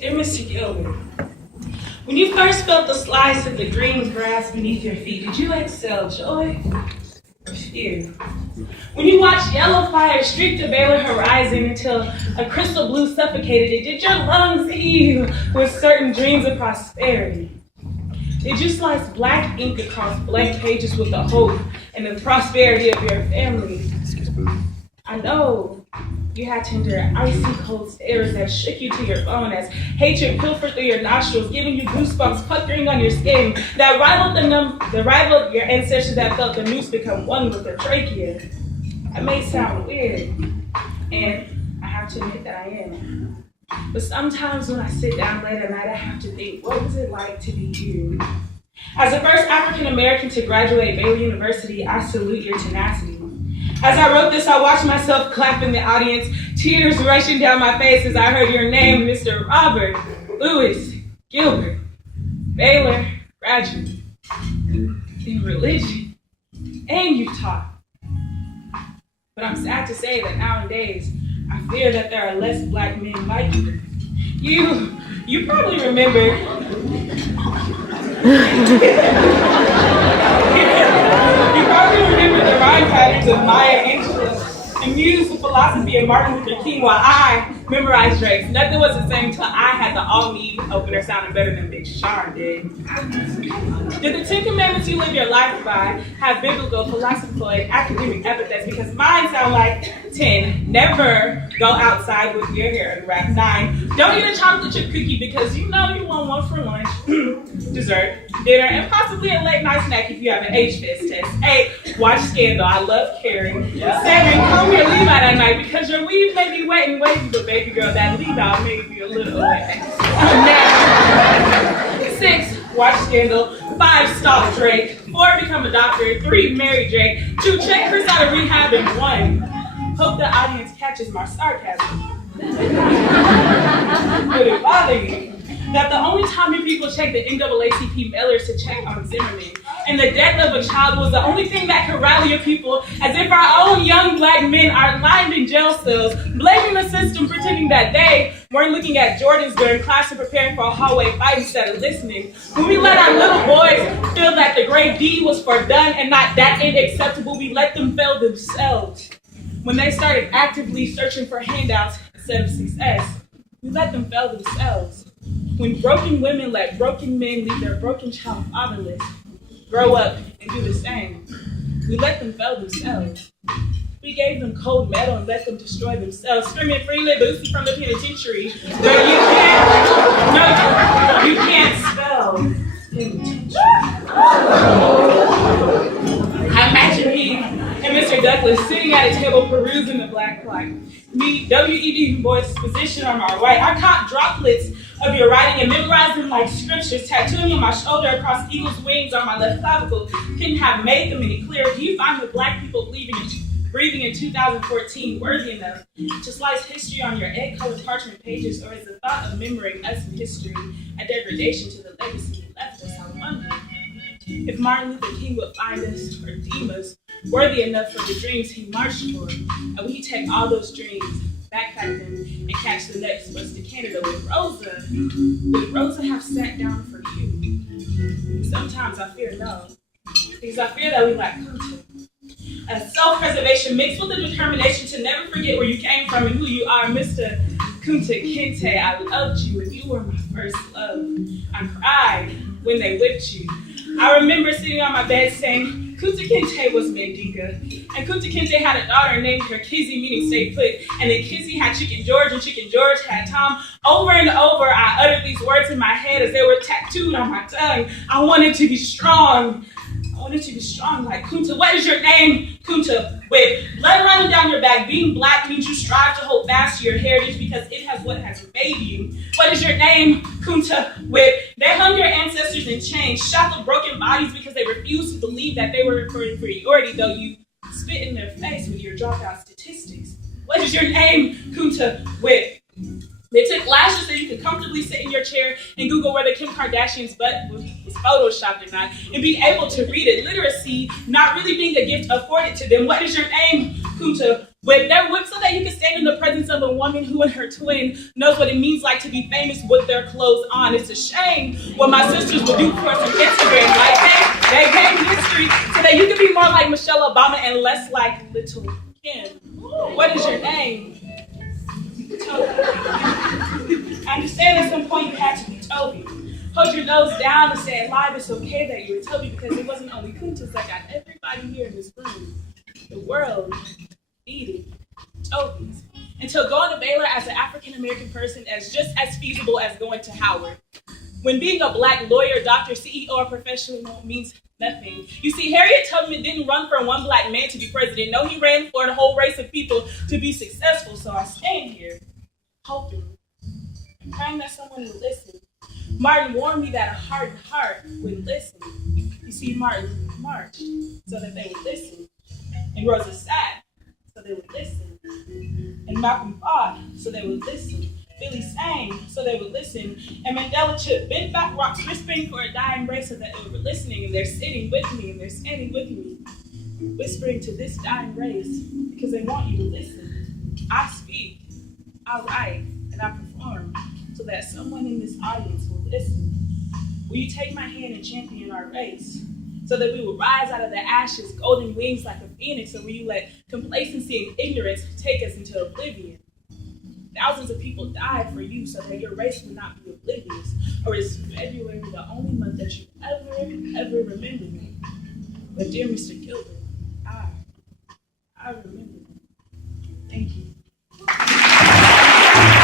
Dear Mr. Gilbert, when you first felt the slice of the green grass beneath your feet, did you exhale joy or fear? When you watched yellow fire streak the Baylor horizon until a crystal blue suffocated it, did your lungs heave with certain dreams of prosperity? Did you slice black ink across blank pages with the hope and the prosperity of your family? I know you had to endure icy cold stares that shook you to your bone as hatred pilfered through your nostrils, giving you goosebumps puckering on your skin that rivaled your ancestors that felt the noose become one with their trachea. That may sound weird, and I have to admit that I am. But sometimes when I sit down late at night, I have to think, what was it like to be you? As the first African American to graduate Baylor University, I salute your tenacity. As I wrote this, I watched myself clap in the audience, tears rushing down my face as I heard your name, Mr. Robert Louis Gilbert, Baylor graduate in religion, and you taught. But I'm sad to say that nowadays, I fear that there are less black men like you. You probably remember. You probably remember the rhyme patterns of Maya Angelou and mused the philosophy of Martin Luther King while I memorized Drake's. Nothing was the same till I had the all-me opener sounding better than Big Sean did. Did the 10 Commandments you live your life by have biblical, philosophical, and academic epithets? Because mine sound like 10. Never go outside with your hair unwrapped. 9. Don't eat a chocolate chip cookie because you know you want one for lunch, dessert, dinner, and possibly a late night snack if you have an HFIS test. 8. Watch Scandal. I love Carrie. 7. Comb your leave out at night because your weave may be wet and wavy, but baby girl, that leave out may be a little wet. 6. Watch Scandal. 5. Stalk Drake. 4. Become a doctor. 3. Marry Drake. 2. Check Chris out of rehab. And 1. Hope the audience catches my sarcasm. Would it bother you that the only time you people check the NAACP mailers to check on Zimmerman and the death of a child was the only thing that could rally your people, as if our own young black men are lined in jail cells, blaming the system, pretending that they weren't looking at Jordans during class and preparing for a hallway fight instead of listening? When we let our little boys feel that the grade D was for done and not that ain't acceptable, we let them fail themselves. When they started actively searching for handouts instead of success, we let them fail themselves. When broken women let broken men leave their broken child fatherless, grow up and do the same, we let them fail themselves. We gave them cold metal and let them destroy themselves, screaming freely Boosie from the penitentiary, where you can't spell penitentiary. I imagine me and Mr. Douglas sitting at a table perusing the black plaque. Me, W.E.B. Du Bois' position on my right. I caught droplets of your writing and memorized them like scriptures, tattooing on my shoulder across eagle's wings on my left clavicle. Couldn't have made them any clearer. Do you find the black people breathing in 2014 worthy enough to slice history on your egg-colored parchment pages, or is the thought of remembering us in history a degradation to the legacy you left us? I wonder if Martin Luther King would find us or deem us worthy enough for the dreams he marched for, and we take all those dreams, backpack them, and catch the next bus to Canada with Rosa. Would Rosa have sat down for you? Sometimes I fear no, because I fear that we lack culture. A self-preservation mixed with the determination to never forget where you came from and who you are. Mr. Kunta Kinte, I loved you and you were my first love. I cried when they whipped you. I remember sitting on my bed saying, Kunta Kinte was Mandinka, and Kunta Kinte had a daughter named her Kizzy, meaning stay put, and then Kizzy had Chicken George, and Chicken George had Tom. Over and over, I uttered these words in my head as they were tattooed on my tongue. I wanted to be strong. I wanted to be strong like Kunta. What is your name? Kunta. With blood running down your back, being black means you strive to hold fast to your heritage because it has what has made you. What is your name? Kunta. With they hung your ancestors in chains, shackled broken bodies because they refused to believe that they were for inferiority, though you spit in their face with your dropout statistics. What is your name? Kunta. With they took lashes so you could comfortably sit in your chair and Google whether Kim Kardashian's butt was photoshopped or not, and be able to read it. Literacy not really being a gift afforded to them. What is your name? Kunta. So that you can stand in the presence of a woman who and her twin knows what it means like to be famous with their clothes on. It's a shame what my sisters would do for some Instagram. Like, they gain history so that you can be more like Michelle Obama and less like Little Kim. What is your name? I understand at some point you had to be Toby. Hold your nose down and say it live. It's okay that you were Toby because it wasn't only Kuntas that got everybody here in this room. The world needed Tobies. Until going to Baylor as an African-American person is just as feasible as going to Howard. When being a black lawyer, doctor, CEO, or professional means nothing. You see, Harriet Tubman didn't run for one black man to be president. No, he ran for a whole race of people to be successful. So I stand here, hoping and praying that someone will listen. Martin warned me that a hardened heart would listen. You see, Martin marched so that they would listen. And Rosa sat so they would listen. And Malcolm fought so they would listen. Billy sang so they would listen. And Mandela Chip bent back rocks, whispering for a dying race so that they were listening. And they're sitting with me and they're standing with me, whispering to this dying race because they want you to listen. I speak, I write, and I perform so that someone in this audience will listen. Will you take my hand and champion our race so that we will rise out of the ashes, golden wings like a phoenix, or will you let complacency and ignorance take us into oblivion? Thousands of people died for you so that your race would not be oblivious. Or is February the only month that you ever remember me? But dear Mr. Gilbert, I remember.